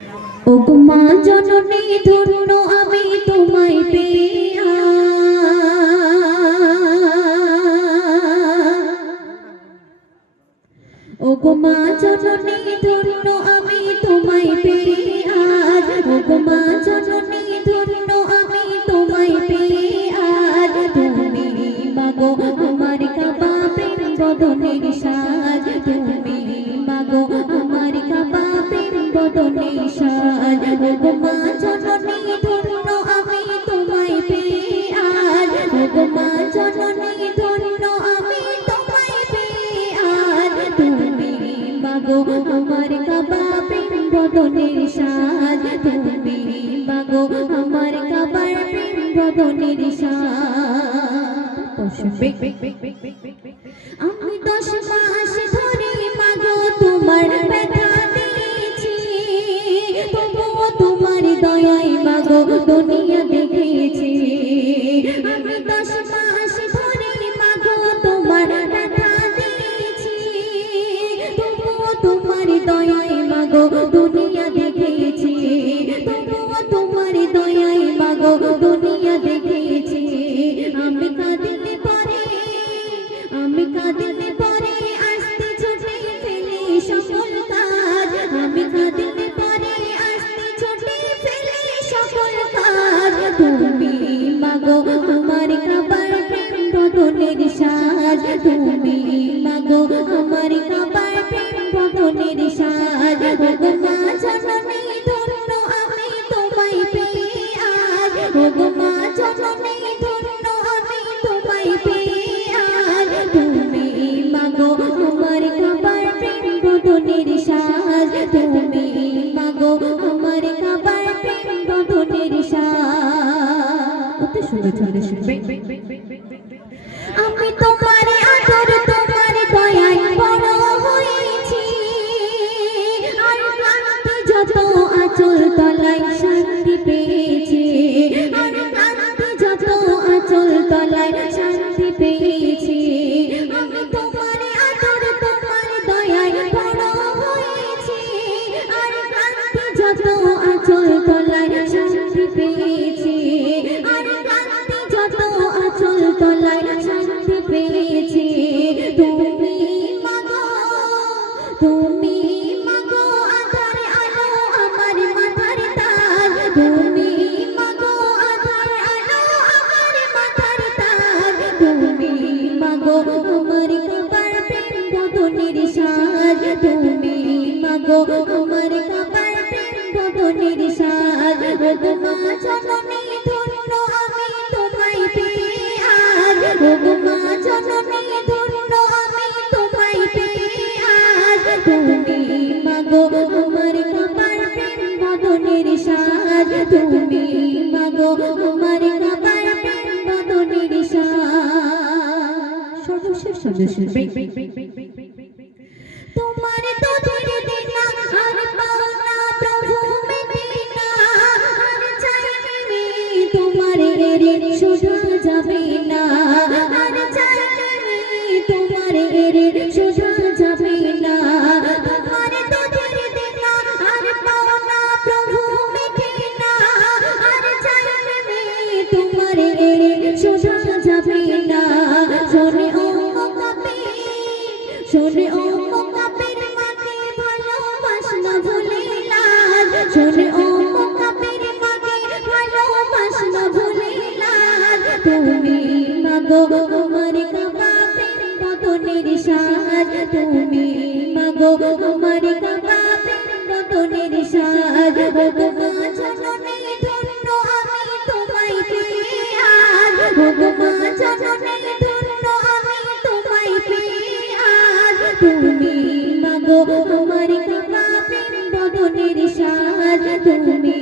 ওগো মা জননী ধন্য আমি তোমায় পেয়ে, ওগো মা জননী ধন্য আমি তোমায় পেয়ে আজ, ওগো মা জননী ধন্য আমি তোমায় পেয়ে আজ। তুমি মাগো আমার কাবা প্রেম বদনের সাজ, তুমি মাগো আমার কাবা প্রেম বদনের সাজ। ওগো মা জননী ধন্য আমি তোমায় পেয়ে আজ, ওগো মা জননী ধন্য আমি তোমায় পেয়ে আজ। তুমি মাগো আমার কাবা প্রেম বদনের সাজ, তুমি মাগো আমার কাবার প্রেম বদনের সাজ। আমি 10 মাস ধরে মাগো তোমার ব্যথা দিয়েছি, তবুও তোমার দয়ায় মাগো দুনিয়া দেখেছি। আমি 10 মাস ধরে মাগো তোমার ব্যথা দিয়েছি, তবুও তোমার দয়ায় মাগো দুনিয়া দেখেছি, তবুও তোমার দয়ায় মাগো দুনিয়া দেখেছি। আমি কাঁদিলে পরে, আমি কাঁদিলে পরে আসতে ছুটে ফেলে সকল কাজ, আমি কাঁদিলে পরে আসতে ছুটে ফেলে সকল কাজ। তুমি মাগো আমার কাবার প্রেম বদনের সাজ, তুমি মাগো আমার কাবার প্রেম বদনের সাজ। ওগো মা জননী ধন্য আমি তোমায় পেয়ে আজ, ওগো মা জননী ধন্য আমি তোমায় পেয়ে আজ। তুমি মাগো আমার কাবার প্রেম বদনের সাজ, তুমি মাগো আমার কাবার প্রেম বদনের সাজ। কত সুন্দর ছন্দে শুনবে। আমি তোমার আদর তোমার দয়ায় বড় হয়েছি, আর ক্লান্তি যত আঁচল তলায় শান্তি পেয়েছি, আর ক্লান্তি যত আঁচল তলায় শান্তি পেয়েছি। আমি তোমার আদর তোমার দয়ায় বড় হয়েছি, আর ক্লান্তি যত আঁচল তলায় শান্তি পেয়েছি, আর ক্লান্তি যত আঁচল তলায় শান্তি পেয়েছি। তুমি মাগো, তুমি মাগো আধার আলো আমার মাথার তাজ, তুমি মাগো আধার আলো আমার মাথার তাজ। তুমি মাগো আমার কাবার প্রেম বদনের সাজ, তুমি মাগো আমার কাবার প্রেম বদনের সাজ। ওগো মা জননী ধন্য আমি তোমায় পেয়ে আজ, ওগো মা জননী ধন্য আমি তোমায় পেয়ে আজ। তুমি মাগো আমার কাবার প্রেম বদনের সাজ, তুমি মাগো আমার কাবার প্রেম বদনের সাজ। সর্বশেষ সদস্য তোমার দুধের দেনা আর পাওনা প্রভু মেটে না, আর চাইলে তোমার ঋণ শোধা যাবে না, আর চাইলে তোমার ঋণ শোধা যাবে না। তোমার দুধের দেনা আর পাওনা প্রভু মেটে না, আর চাইলে তোমার ঋণ শোধা যাবে না। শোনে ও কাপে, শোনে ও কাপের মাকে ভালোবাসনা ভুলে লাজ, শোনে ও কাপের মাকে ভালোবাসনা ভুলে লাজ। তুমি মাগো আমার কাবা প্রেম বদনের সাজ, তুমি মাগো আমার কাবা প্রেম বদনের সাজ। ওগো মা জননী ধন্য আমি তোমায় পেয়ে আজ, ওগো মা জননী ধন্য আমি তোমায় পেয়ে আজ। তুমি মাগো আমার কাবা প্রেম বদনের সাজ, তুমি